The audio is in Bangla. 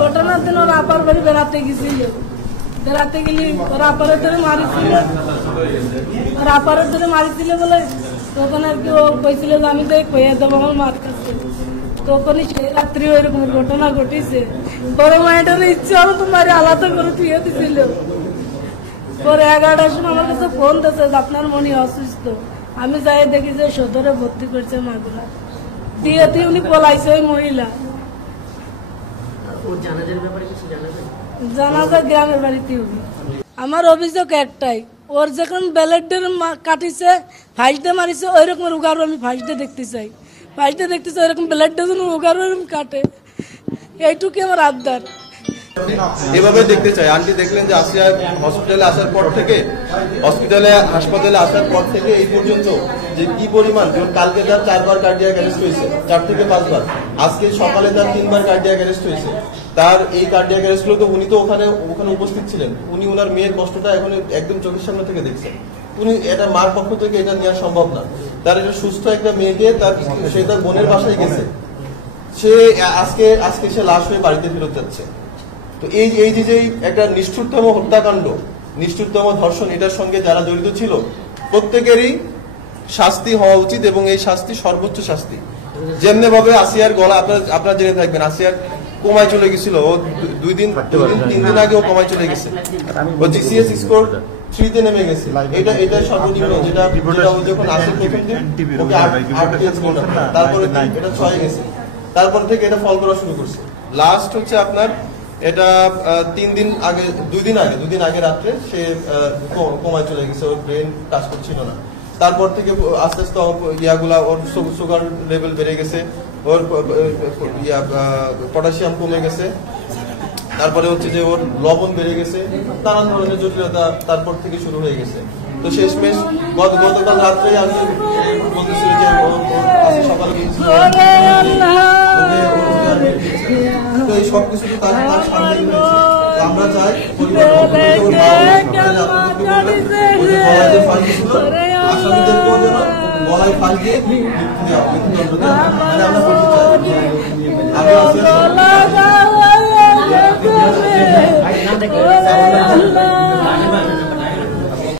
ঘটনার দিন ওরা আপার বাড়ি বেড়াতে গেছিল, বেড়াতে গেলে ওরা আপারের ধরে মারিছিল, ওরা আপারের ধরে মারিছিল বলে তখন আর কি ও কইছিল যে আমি তো কইয়া দেবো আমার মার কাছে। তখনই সেই রাত্রি ওইরকম ঘটনা ঘটেছে। বড় মায়ের ইচ্ছা হলো তোমার আলাদা করে থুয়ে দিছিল। পরে 11টার সময় আমার কাছে ফোন দিয়েছে যে আপনার মনে অসুস্থ। আমি যাই দেখি যে সদরে ভর্তি করছে মাগুলা দিয়ে উনি পলাইছে ওই মহিলা। জানাজা গ্রামের বাড়িতে হবে। আমার অভিযোগ একটাই, ওর যখন ব্যালেটের কাটিছে ফাইসডে মারিছে ওই রকম উগারো আমি ফাইসডে দেখতে চাই, ফাইসডে দেখতে চাই ওইরকম ব্যালেটটা যেন উগারো এরকম কাটে, এইটুকু আমার আবদার। এভাবে দেখতে চাই। আন্টি দেখলেন যে আসিয়া হসপিটালে আসার পর থেকে, হাসপাতালে আসার পর থেকে এই পর্যন্ত যে কি পরিমাণ, কালকে তার 4বার কার্ডিয়াক অ্যারেস্ট হয়েছে, 4 থেকে 5 বার। আজকে সকালে তার 3বার কার্ডিয়াক অ্যারেস্ট হয়েছে। তার এই কার্ডিয়াক অ্যারেস্ট গুলো তো উনি তো ওখানে উপস্থিত ছিলেন, উনি ওনার মেয়ের কষ্টটা এখন একদম চোখের সামনে থেকে দেখছেন। উনি এটা মার পক্ষ থেকে এটা নেওয়া সম্ভব না। তার এটা সুস্থ একটা মেয়েকে সে তার বোনের বাসায় গেছে, সে আজকে সে লাশ হয়ে বাড়িতে ফেরত যাচ্ছে। তো এই যে একটা নিষ্ঠুরতম হত্যাকাণ্ড, নিষ্ঠুরতম ধর্ষণ, এটার সঙ্গে যারা জড়িত ছিল প্রত্যেকেরই শাস্তি হওয়া উচিত এবং এই শাস্তি সর্বোচ্চ শাস্তি। যেমনি ভাবে আসিয়ার গলা আপনারা জেনে থাকবেন, আসিয়ার কোমায় চলে গেছিল, ও 3 দিন আগে ও কোমায় চলে গেছে, ও জিসিএস স্কোর 3-তে নেমে গেছে। এটা সর্বনিম্ন, যেটা যখন আসে প্রথম দিন ওকে 8 তারপরে এটা 6 গেছে, তারপর থেকে এটা ফল করা শুরু করছে। লাস্ট হচ্ছে আপনার এটা 2 দিন আগে রাত্রে সে কোমায় চলে গেছে, ওর ব্রেন কাজ করছিল না। তারপর থেকে আস্তে আস্তে ইয়াগুলা, ওর সুগার লেভেল বেড়ে গেছে, ওর পটাশিয়াম কমে গেছে, তারপরে হচ্ছে যে ওর লবণ বেড়ে গেছে, নানান ধরনের জটিলতা তারপর থেকে শুরু হয়ে গেছে। তো শেষমেশ গতকাল রাত্রে আমি বলতেছিল যে সকালে তো এই সবকিছু তো তার সামনে হয়েছে। আমরা চাই আসামিদেরকেও যেন গলায় ফাল দিয়ে মৃত্যু দেওয়া, মৃত্যুদণ্ড দেওয়া, আমরা বলতে চাই।